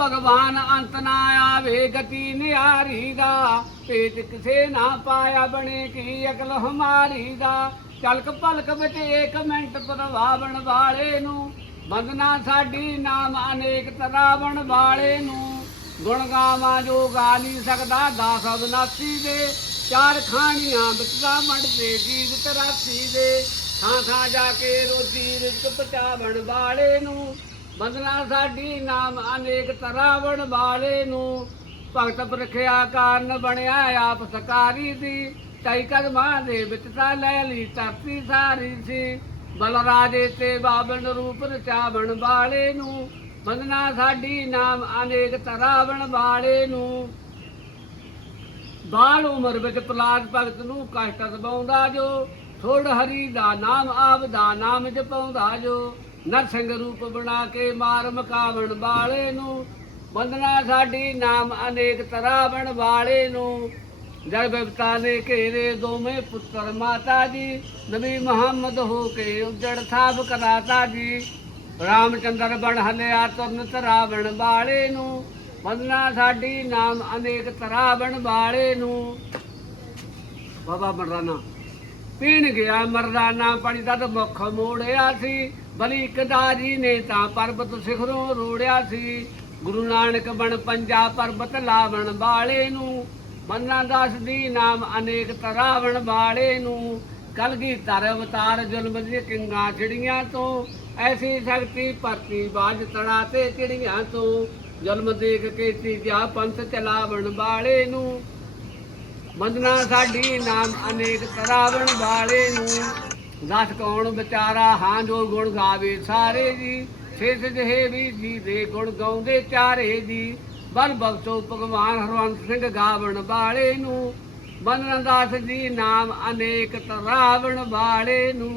ਭਗਵਾਨ ਅੰਤ ਨਾ ਆਵੇ, ਗਤੀ ਨਿਆਰੀ ਦਾ। ਪੇਟ ਕਿਸੇ ਨਾ ਪਾਇਆ ਬਣੇ, ਕੀ ਅਕਲ ਹਮਾਰੀ ਦਾ। ਚਲਕ ਪਲਕ ਵਿੱਚ ਇੱਕ ਮਿੰਟ ਪ੍ਰਭਾਵਣ ਵਾਲੇ ਨੂੰ। ਬੰਦਨਾ ਸਾਡੀ ਨਾਮ ਅਨੇਕ ਤਰਾਵਣ ਵਾਲੇ ਨੂੰ। ਗੁਣ ਗਾਵਾਂ ਜੋ ਗਾ ਨਹੀਂ ਸਕਦਾ ਦਾਸ ਅਬਨਾਸੀ ਦੇ। ਚਾਰ ਖਾਣੀਆਂ ਵਿਚਦਾ ਮੰਡਦੇ ਜੀਵ ਤਰਾਸੀ ਦੇ। ਥਾਂ ਥਾਂ ਜਾ ਕੇ ਰੋਜੀ ਰਿਜ਼ਕ ਪਚਾਵਣ ਵਾਲੇ ਨੂੰ। ਬੰਦਨਾ ਸਾਡੀ ਨਾਮ ਅਨੇਕ ਤਰਾਵਣ ਵਾਲੇ ਨੂੰ। ਭਗਤ ਪ੍ਰਖਿਆ ਕਾਰਨ ਬਣਿਆ ਆਪ ਸਕਾਰੀ ਦੀ। ਕਈ ਕਦਮਾਂ ਦੇ ਵਿੱਚ ਤਾਂ ਲੈ ਲਈ, ਧਰਤੀ ਸਾਰੀ ਸੀ। ਬਲਰਾਜੇ ਤੇ ਬਾਬਨ ਰੂਪ ਰਚਾਵਣ ਵਾਲੇ ਨੂੰ। ਬੰਦਨਾ ਸਾਡੀ ਨਾਮ ਅਨੇਕ ਤਰਾਵਣ ਵਾਲੇ ਨੂੰ। ਬਾਲ ਉਮਰ ਵਿੱਚ ਪਲਾਦ ਭਗਤ ਨੂੰ ਕਸ਼ਟ ਦਬਾਉਂਦਾ ਜੋ। ਥੋੜ ਹਰੀ ਦਾ ਨਾਮ ਆਪ ਦਾ ਨਾਮ ਜਪਾਉਂਦਾ ਜੋ। ਨਰਸਿੰਘ ਰੂਪ ਬਣਾ ਕੇ ਮਾਰ ਮਕਾਵਣ ਵਾਲੇ ਨੂੰ। ਬੰਦਨਾ ਸਾਡੀ ਨਾਮ ਅਨੇਕ ਤਰਾਵਣ ਵਾਲੇ ਨੂੰ। ਜਦ ਬਿਪਤਾ ਨੇ ਘੇਰੇ ਦੋਵੇਂ ਪੁੱਤਰ ਮਾਤਾ ਜੀ, ਨਬੀ ਮੁਹੰਮਦ ਹੋ ਕੇ ਉਜੜ ਸਾਬ ਕਰਾਤਾ ਜੀ। ਰਾਮਚੰਦਰ ਬਣ ਹਲਿਆ ਤੁਰਨ ਤਰਾਵਣ ਵਾਲੇ ਨੂੰ। ਬੰਦਨਾ ਸਾਡੀ ਨਾਮ ਅਨੇਕ ਤਰਾਵਣ ਵਾਲੇ ਨੂੰ। ਬਾਬਾ ਮਰਦਾਨਾ ਪੀਣ ਗਿਆ ਮਰਦਾਨਾ ਪਾਣੀ ਦਾ ਤਾਂ ਮੋੜਿਆ ਸੀ। ਬਲੀ ਕਦਾਰੀ ਨੇ ਤਾਂ ਪਰਬਤ ਸਿਖਰੋਂ ਰੋੜਿਆ ਸੀ। ਗੁਰੂ ਨਾਨਕ ਬਣ ਪੰਜਾ ਪਰਬਤ ਲਾਵਣ ਵਾਲੇ ਨੂੰ। ਮੰਨਾ ਦਾਸ ਦੀ ਨਾਮ ਅਨੇਕ ਤਰਾਵਣ ਵਾਲੇ ਨੂੰ। ਕਲਗੀ ਧਰ ਅਵਤਾਰ ਜ਼ੁਲਮ ਦੀ ਕਿੰਗਾ ਚਿੜੀਆਂ ਤੋਂ। ਐਸੀ ਸ਼ਕਤੀ ਭਰਤੀ ਬਾਜ ਤੜਾ ਤੇ ਚਿੜੀਆਂ ਤੋਂ। ਜ਼ੁਲਮ ਦੇਖ ਕੇ ਤੀਜਾ ਪੰਥ ਚਲਾਵਣ ਵਾਲੇ ਨੂੰ। ਬੰਦਨਾ ਸਾਡੀ ਨਾਮ ਅਨੇਕ ਤਰਾਵਣ ਵਾਲੇ ਨੂੰ। ਦਸ ਕੌਣ ਵਿਚਾਰਾ, ਹਾਂ ਜੋ ਗੁਣ ਗਾਵੇ ਸਾਰੇ ਜੀ। ਸਿਸ ਜਹੇ ਵੀ ਜੀ ਦੇ ਗੁਣ ਗਾਉਂਦੇ ਚਾਰੇ ਜੀ। ਬਲ ਬਖਸ਼ੋ ਭਗਵਾਨ ਹਰਵੰਤ ਸਿੰਘ ਗਾਵਣ ਵਾਲੇ ਨੂੰ। ਬੰਦਨਾ ਦਾਸ ਜੀ ਨਾਮ ਅਨੇਕ ਤਰਾਵਣ ਵਾਲੇ ਨੂੰ।